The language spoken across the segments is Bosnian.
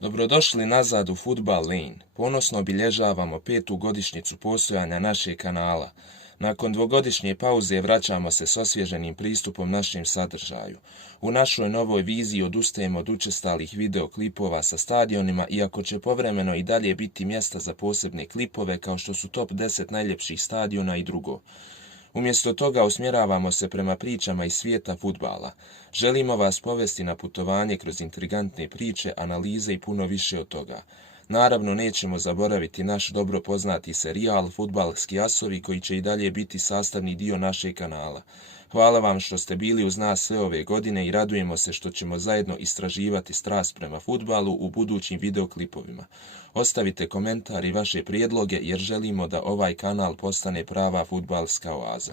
Dobrodošli nazad u Fudbal Lane. Ponosno obilježavamo 5. godišnjicu postojanja našeg kanala. Nakon dvogodišnje pauze vraćamo se s osvježenim pristupom našem sadržaju. U našoj novoj viziji odustajemo od učestalih videoklipova sa stadionima, iako će povremeno i dalje biti mjesta za posebne klipove kao što su top 10 najljepših stadiona i drugo. Umjesto toga usmjeravamo se prema pričama iz svijeta fudbala. Želimo vas povesti na putovanje kroz intrigantne priče, analize i puno više od toga. Naravno, nećemo zaboraviti naš dobro poznati serijal Fudbalski asovi koji će i dalje biti sastavni dio našeg kanala. Hvala vam što ste bili uz nas sve ove godine i radujemo se što ćemo zajedno istraživati strast prema fudbalu u budućim videoklipovima. Ostavite komentar i vaše prijedloge jer želimo da ovaj kanal postane prava fudbalska oaza.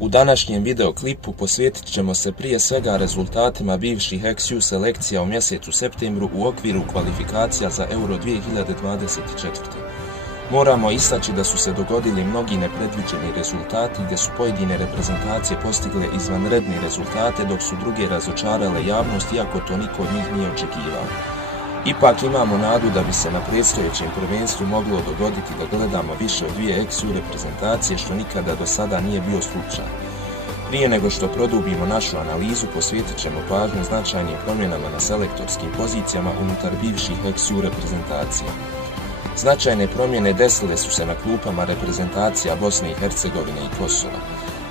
U današnjem videoklipu posvetit ćemo se prije svega rezultatima bivših XU selekcija u mjesecu septembru u okviru kvalifikacija za Euro 2024. Moramo istaći da su se dogodili mnogi nepredviđeni rezultati gdje su pojedine reprezentacije postigle izvanredne rezultate dok su druge razočarale javnost iako to niko od njih nije očekivao. Ipak imamo nadu da bi se na predstojećem prvenstvu moglo dogoditi da gledamo više od 2 XU reprezentacije što nikada do sada nije bio slučaj. Prije nego što produbimo našu analizu posvetit ćemo pažnju značajnim promjenama na selektorskim pozicijama unutar bivših XU reprezentacija. Značajne promjene desile su se na klupama reprezentacija Bosne i Hercegovine i Kosova.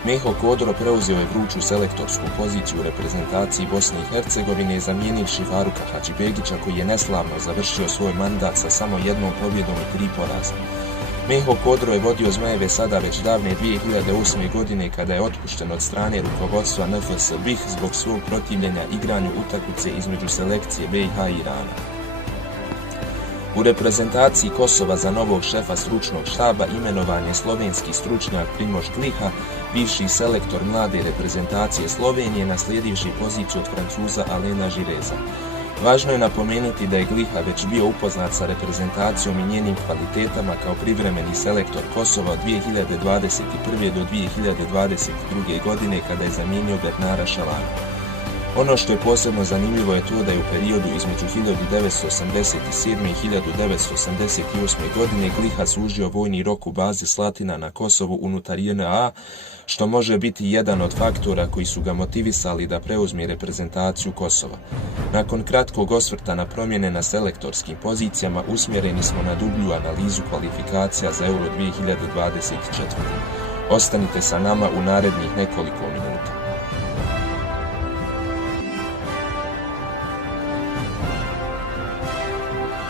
Meho Kodro preuzeo je vruću selektorsku poziciju u reprezentaciji Bosne i Hercegovine zamijenivši Faruka Hadžibegića koji je neslavno završio svoj mandat sa samo jednom pobjedom i 3 poraza. Meho Kodro je vodio Zmajeve sada već davne 2008. godine kada je otpušten od strane rukovodstva NFS BiH zbog svog protivljenja igranju utakmice između selekcije BiH i Irana. U reprezentaciji Kosova za novog šefa stručnog štaba imenovan je slovenski stručnjak Primož Gliha, bivši selektor mlade reprezentacije Slovenije naslijedivši poziciju od Francuza Alena Žireza. Važno je napomenuti da je Gliha već bio upoznat sa reprezentacijom i njenim kvalitetama kao privremeni selektor Kosova od 2021. do 2022. godine kada je zamijenio Bernara Šalana. Ono što je posebno zanimljivo je to da je u periodu između 1987. i 1988. godine Gliha služio vojni rok u bazi Slatina na Kosovu unutar JNA, što može biti jedan od faktora koji su ga motivisali da preuzme reprezentaciju Kosova. Nakon kratkog osvrta na promjene na selektorskim pozicijama usmjereni smo na dublju analizu kvalifikacija za Euro 2024. Ostanite sa nama u narednih nekoliko minuta.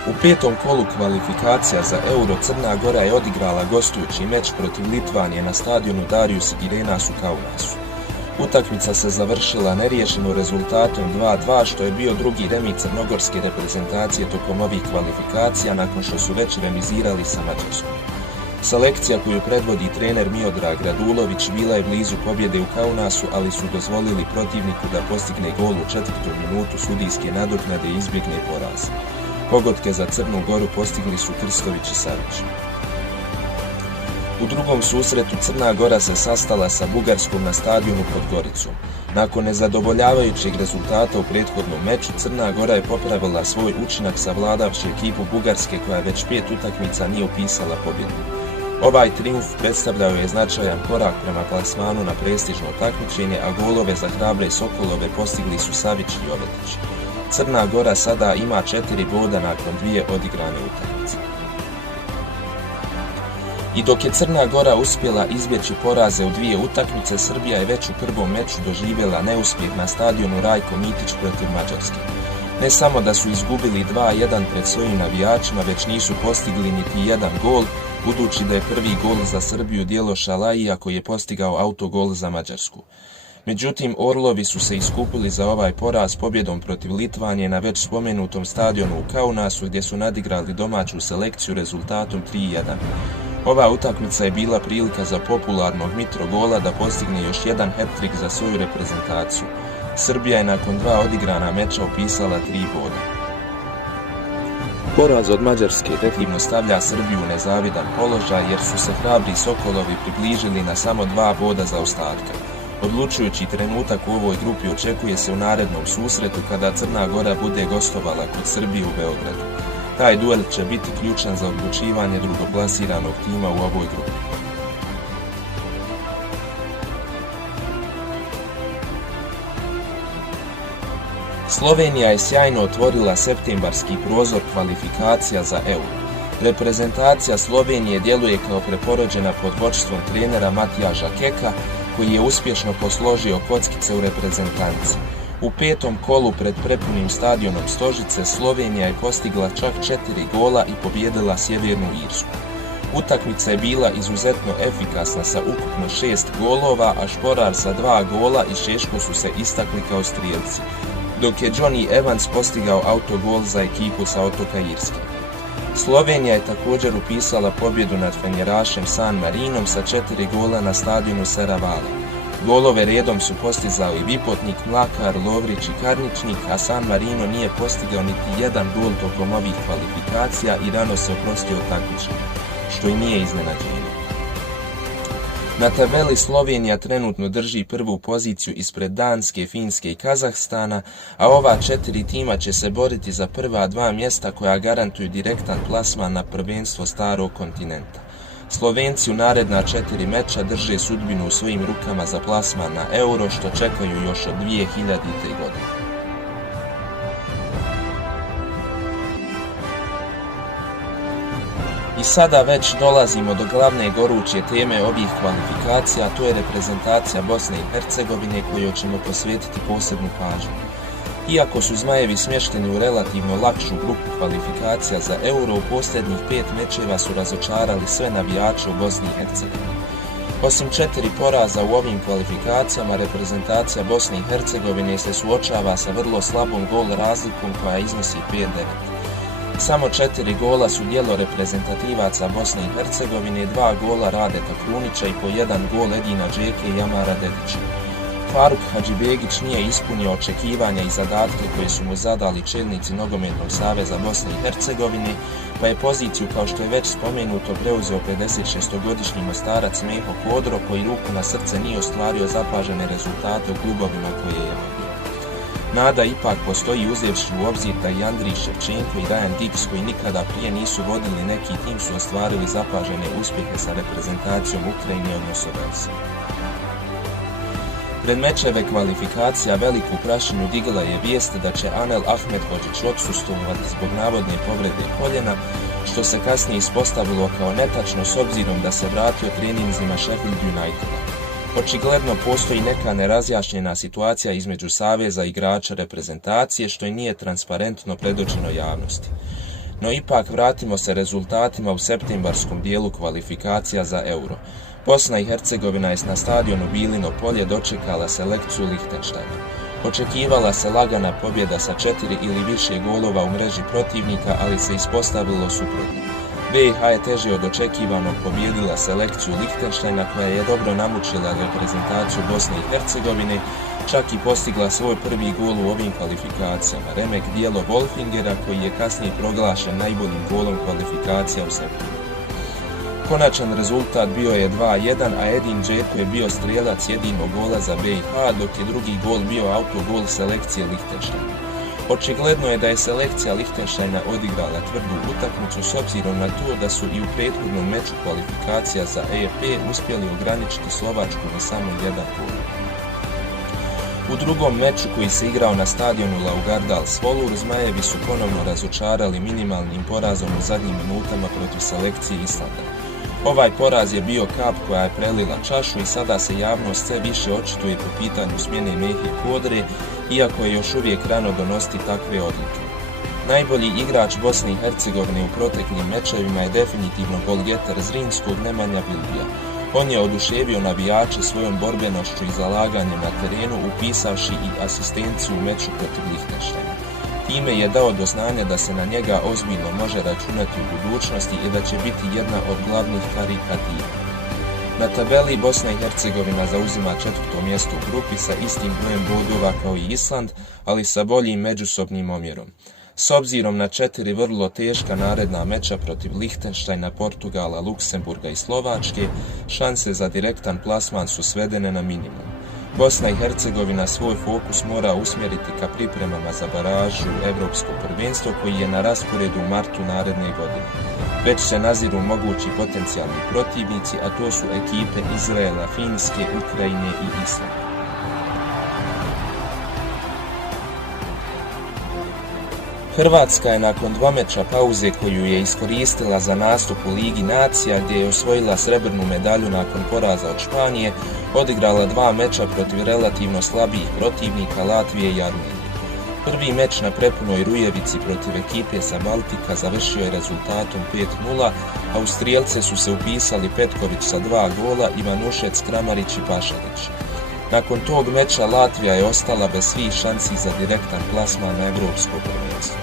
U petom kolu kvalifikacija za Euro Crna Gora je odigrala gostujući meč protiv Litvanije na stadionu Darius Girėnas u Kaunasu. Utakmica se završila neriješeno rezultatom 2:2 što je bio drugi remi crnogorske reprezentacije tokom ovih kvalifikacija nakon što su već remizirali sa Mađarskom. Selekcija koju predvodi trener Miodrag Radulović bila je blizu pobjede u Kaunasu, ali su dozvolili protivniku da postigne gol u 4. minutu sudijske nadoknade i izbjegne poraz. Pogodke za Crnu Goru postigli su Krstović i Savić. U drugom susretu Crna Gora se sastala sa Bugarskom na stadionu pod Goricom. Nakon nezadovoljavajućeg rezultata u prethodnom meču, Crna Gora je popravila svoj učinak savladavši ekipu Bugarske koja već 5 utakmica nije upisala pobjedu. Ovaj trijumf predstavljao je značajan korak prema plasmanu na prestižno takmičenje, a golove za hrabre Sokolove postigli su Savić i Jovetić. Crna Gora sada ima 4 boda nakon 2 odigrane utakmice. I dok je Crna Gora uspjela izbjeći poraze u 2 utakmice, Srbija je već u prvom meču doživjela neuspjeh na stadionu Rajko Mitić protiv Mađarske. Ne samo da su izgubili 2:1 pred svojim navijačima, već nisu postigli niti jedan gol, budući da je prvi gol za Srbiju djelo Šalajija koji je postigao autogol za Mađarsku. Međutim, Orlovi su se iskupili za ovaj poraz pobjedom protiv Litvanije na već spomenutom stadionu u Kaunasu gdje su nadigrali domaću selekciju rezultatom 3:1. Ova utakmica je bila prilika za popularnog Mitrogola da postigne još jedan hat-trick za svoju reprezentaciju. Srbija je nakon 2 odigrana meča upisala 3 boda. Poraz od Mađarske definitivno stavlja Srbiju u nezavidan položaj jer su se hrabri Sokolovi približili na samo 2 boda zaostatka. Odlučujući trenutak u ovoj grupi očekuje se u narednom susretu kada Crna Gora bude gostovala kod Srbije u Beogradu. Taj duel će biti ključan za odlučivanje drugoplasiranog tima u ovoj grupi. Slovenija je sjajno otvorila septembarski prozor kvalifikacija za Euro. Reprezentacija Slovenije djeluje kao preporođena pod vodstvom trenera Matijaža Keka, koji je uspješno posložio kockice u reprezentaciji. U 5. kolu pred prepunim stadionom Stožice Slovenija je postigla čak 4 gola i pobijedila Sjevernu Irsku. Utakmica je bila izuzetno efikasna sa ukupno 6 golova, a Šporar sa 2 gola i Šeško su se istakli kao strijelci, dok je Johnny Evans postigao autogol za ekipu sa otoka Irske. Slovenija je također upisala pobjedu nad fenjerašem San Marinom sa 4 gola na stadionu Seravala. Golove redom su postizali Vipotnik, Mlakar, Lovrić i Karničnik, a San Marino nije postigao niti jedan gol tokom ovih kvalifikacija i rano se oprostio takmičenju, što i nije iznenađenje. Na tabeli Slovenija trenutno drži prvu poziciju ispred Danske, Finske i Kazahstana, a ova 4 tima će se boriti za prva 2 mjesta koja garantuju direktan plasman na prvenstvo starog kontinenta. Slovenci u naredna 4 meča drže sudbinu u svojim rukama za plasman na Euro, što čekaju još od 2000. godine. I sada već dolazimo do glavne goruće teme ovih kvalifikacija, a to je reprezentacija Bosne i Hercegovine kojoj ćemo posvetiti posebnu pažnju. Iako su Zmajevi smješteni u relativno lakšu grupu kvalifikacija za Euro, u posljednjih 5 mečeva su razočarali sve navijače u Bosni i Hercegovini. Osim 4 poraza u ovim kvalifikacijama, reprezentacija Bosne i Hercegovine se suočava sa vrlo slabom gol razlikom koja iznosi 5-9. Samo 4 gola su djelo reprezentativaca Bosne i Hercegovine, 2 gola Radeta Krunića i po 1 gol Edina Džeke i Amara Dedića. Faruk Hadžibegić nije ispunio očekivanja i zadatke koje su mu zadali čelnici Nogometnog saveza Bosne i Hercegovine, pa je poziciju, kao što je već spomenuto, preuzeo 56-godišnji Mostarac Meho Kodro, koji ruku na srce nije ostvario zapažene rezultate u klubovima koje je vodio. Nada ipak postoji, uzevši u obzir da i Andrij Ševčenko i Ryan Giggs, koji nikada prije nisu vodili neki tim, su ostvarili zapažene uspjehe sa reprezentacijom Ukrajine, odnosno Velsa. Pred mečeve kvalifikacija veliku prašinu digla je vijest da će Anel Ahmedhođić odsustvovati zbog navodne povrede koljena, što se kasnije ispostavilo kao netačno s obzirom da se vratio treninzima Sheffield Uniteda. Očigledno postoji neka nerazjašnjena situacija između saveza i igrača reprezentacije, što i nije transparentno predočeno javnosti. No ipak vratimo se rezultatima u septembarskom dijelu kvalifikacija za Euro. Bosna i Hercegovina je na stadionu Bilino polje dočekala selekciju Lihtenštajna. Očekivala se lagana pobjeda sa 4 ili više golova u mreži protivnika, ali se ispostavilo suprotno. BiH je teže od očekivanog pobijedila selekciju Lihtenštajna, koja je dobro namučila reprezentaciju Bosne i Hercegovine, čak i postigla svoj prvi gol u ovim kvalifikacijama, remek dijelo Wolfingera, koji je kasnije proglašen najboljim golom kvalifikacija u septembru. Konačan rezultat bio je 2-1, a Edin Džeko je bio strijelac jedinog gola za BiH, dok je drugi gol bio autogol selekcije Lihtenštajna. Očigledno je da je selekcija Lihtenštajna odigrala tvrdu utakmicu s obzirom na to da su i u prethodnom meču kvalifikacija za EFP uspjeli ograničiti Slovačku na samo 1 gol. U drugom meču, koji se igrao na stadionu Laugardal Svolur, Zmajevi su ponovno razočarali minimalnim porazom u zadnjim minutama protiv selekcije Islanda. Ovaj poraz je bio kap koja je prelila čašu i sada se javnost sve više očituje po pitanju smjene Mehe Kodre, iako je još uvijek rano donositi takve odluke. Najbolji igrač Bosne i Hercegovine u proteklim mečevima je definitivno golgeter Zrinskog Nemanja Bilbija. On je oduševio navijače svojom borbenošću i zalaganjem na terenu, upisavši i asistenciju u meču protiv Lihtenštajna. Time je dao do znanja da se na njega ozbiljno može računati u budućnosti i da će biti jedna od glavnih karika tima. Na tabeli Bosna i Hercegovina zauzima 4. mjesto u grupi sa istim brojem bodova kao i Island, ali sa boljim međusobnim omjerom. S obzirom na 4 vrlo teška naredna meča protiv Lihtenštajna, Portugala, Luksemburga i Slovačke, šanse za direktan plasman su svedene na minimum. Bosna i Hercegovina svoj fokus mora usmjeriti ka pripremama za baražu Evropskog prvenstva koji je na rasporedu u martu naredne godine. Već se naziru mogući potencijalni protivnici, a to su ekipe Izraela, Finske, Ukrajine i Islanda. Hrvatska je nakon dvomeča pauze koju je iskoristila za nastup u Ligi nacija gdje je osvojila srebrnu medalju nakon poraza od Španije, odigrala 2 meča protiv relativno slabijih protivnika Latvije i Armenije. Prvi meč na prepunoj Rujevici protiv ekipe sa Baltika završio je rezultatom 5:0, a u strijelce su se upisali Petković sa 2 gola, Ivanušec, Kramarić i Pašalić. Nakon tog meča Latvija je ostala bez svih šansi za direktan plasman na Evropsko prvenstvo.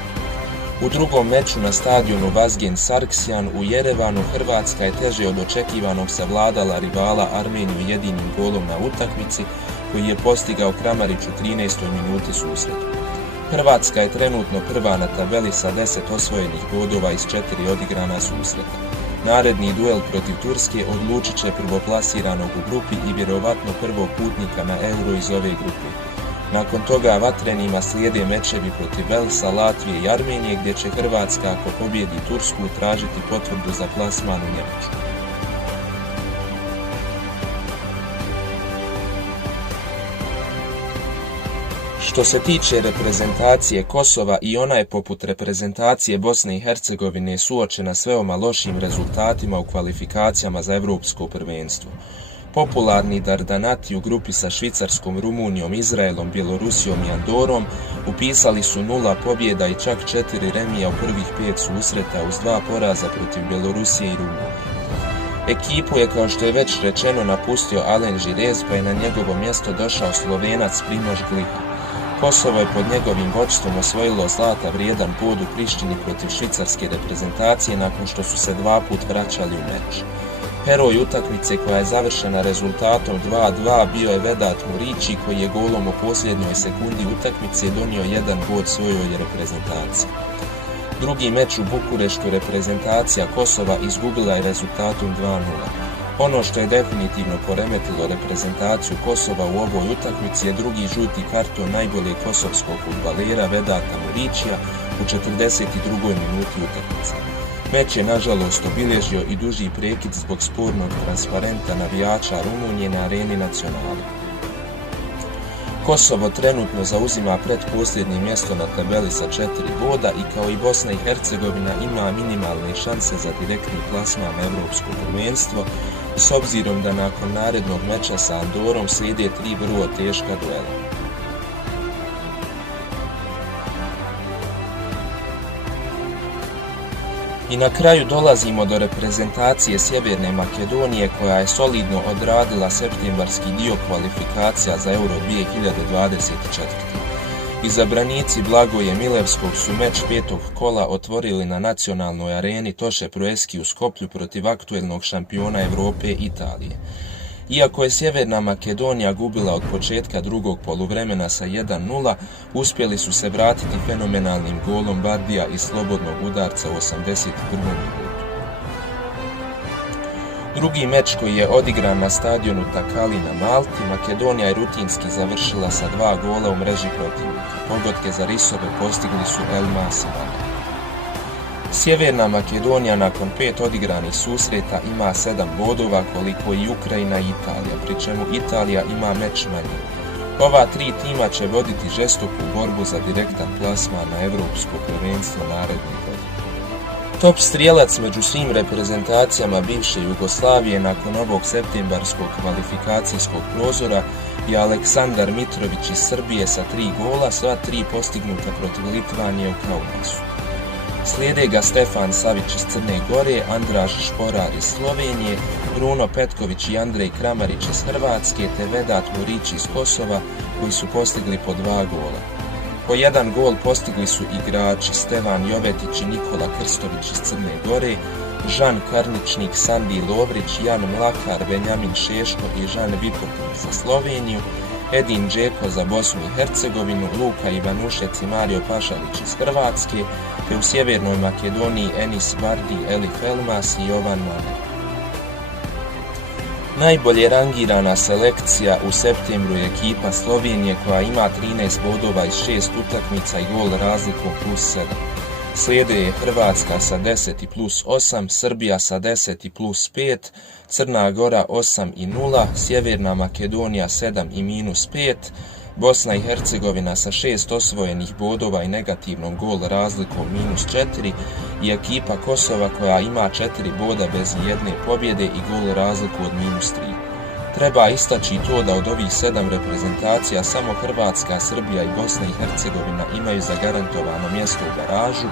U drugom meču na stadionu Vazgen Sargsyan u Jerevanu Hrvatska je teže od očekivanog savladala rivala Armeniju jedinim golom na utakmici koji je postigao Kramarić u 13. minuti susreta. Hrvatska je trenutno prva na tabeli sa 10 osvojenih bodova iz 4 odigrana susreta. Naredni duel protiv Turske odlučit će prvoplasiranog u grupi i vjerovatno prvog putnika na Euro iz ove grupe. Nakon toga vatrenima slijede mečevi protiv Velsa, Latvije i Armenije gdje će Hrvatska ako pobjedi Tursku tražiti potvrdu za plasman u Njemačku. Što se tiče reprezentacije Kosova, i ona je poput reprezentacije Bosne i Hercegovine suočena s veoma lošim rezultatima u kvalifikacijama za Evropsko prvenstvo. Popularni Dardanati u grupi sa Švicarskom, Rumunijom, Izraelom, Bjelorusijom i Andorom upisali su 0 pobjeda i čak 4 remija u prvih 5 susreta uz 2 poraza protiv Bjelorusije i Rumunije. Ekipu je, kao što je već rečeno, napustio Alen Žirez, pa je na njegovo mjesto došao Slovenac Primož Gliha. Kosovo je pod njegovim vodstvom osvojilo zlata vrijedan bod u Prištini protiv švicarske reprezentacije nakon što su se 2 put vraćali u meč. Heroj utakmice koja je završena rezultatom 2:2 bio je Vedat Murići koji je golom u posljednjoj sekundi utakmice donio 1 bod svojoj reprezentaciji. Drugi meč u Bukureštu reprezentacija Kosova izgubila je rezultatom 2:0. Ono što je definitivno poremetilo reprezentaciju Kosova u ovoj utakmici je drugi žuti karton najboljeg kosovskog fudbalera Vedata Murićija u 42. minuti utakmice. Meč je nažalost obilježio i duži prekid zbog spornog transparenta navijača Rumunije na areni Nacionale. Kosovo trenutno zauzima pretposljednje mjesto na tabeli sa 4 boda i kao i Bosna i Hercegovina ima minimalne šanse za direktni plasman na Evropsko prvenstvo, s obzirom da nakon narednog meča sa Andorom slijede 3 vrlo teška duela. I na kraju dolazimo do reprezentacije Sjeverne Makedonije koja je solidno odradila septembarski dio kvalifikacija za Euro 2024. Izabranici Blagoje Milevskog su meč 5. kola otvorili na nacionalnoj areni Toše Proeski u Skoplju protiv aktuelnog šampiona Evrope Italije. Iako je Sjeverna Makedonija gubila od početka drugog poluvremena sa 1:0, uspjeli su se vratiti fenomenalnim golom Bardija iz slobodnog udarca u 81. minutu. Drugi meč koji je odigran na stadionu Takali na Malti, Makedonija je rutinski završila sa 2 gola u mreži protivnika. Pogodke za risove postigli su Elmas i Vana. Sjeverna Makedonija nakon 5 odigranih susreta ima 7 bodova koliko i Ukrajina i Italija, pri čemu Italija ima meč manje. Ova 3 tima će voditi žestoku borbu za direktan plasman na Evropsko prvenstvo naredne godine. Top strijelac među svim reprezentacijama bivše Jugoslavije nakon ovog septembarskog kvalifikacijskog prozora je Aleksandar Mitrović iz Srbije sa 3 gola, sva 3 postignuta protiv Litvanije u Kaunasu. Slijede ga Stefan Savić iz Crne Gore, Andraž Šporar iz Slovenije, Bruno Petković i Andrej Kramarić iz Hrvatske te Vedat Murić iz Kosova koji su postigli po 2 gola. Po 1 gol postigli su igrači Stevan Jovetić i Nikola Krstović iz Crne Gore, Žan Karničnik, Sandi Lovrić, Jan Mlakar, Benjamin Šeško i Žan Vipopin za Sloveniju, Edin Džeko za Bosnu i Hercegovinu, Luka Ivanušec i Mario Pašalić iz Hrvatske, te u Sjevernoj Makedoniji Enis Vardi, Elif Elmas i Jovan Mane. Najbolje rangirana selekcija u septembru je ekipa Slovenije koja ima 13 bodova iz 6 utakmica i gol razlikom +7. Slijede je Hrvatska sa 10 i +8, Srbija sa 10 i +5, Crna Gora 8 i 0, Sjeverna Makedonija 7 i -5, Bosna i Hercegovina sa 6 osvojenih bodova i negativnom gol razlikom -4 i ekipa Kosova koja ima 4 boda bez nijedne pobjede i gol razliku od -3. Treba istaći to da od ovih 7 reprezentacija samo Hrvatska, Srbija i Bosna i Hercegovina imaju zagarantovano mjesto u baražu,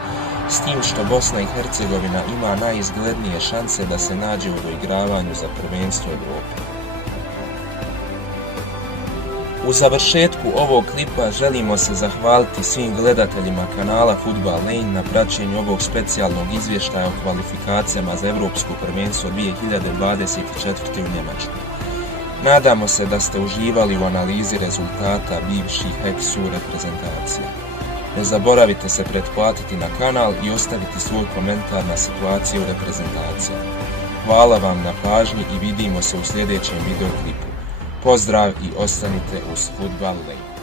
s tim što Bosna i Hercegovina ima najizglednije šanse da se nađe u doigravanju za prvenstvo Evrope. U završetku ovog klipa želimo se zahvaliti svim gledateljima kanala Fudbal Lane na praćenju ovog specijalnog izvještaja o kvalifikacijama za Evropsko prvenstvo 2024. u Njemačkoj. Nadamo se da ste uživali u analizi rezultata bivših HEXU reprezentacija. Ne zaboravite se pretplatiti na kanal i ostaviti svoj komentar na situaciju u reprezentacijama. Hvala vam na pažnji i vidimo se u sljedećem videoklipu. Pozdrav i ostanite uz Fudbal Lane.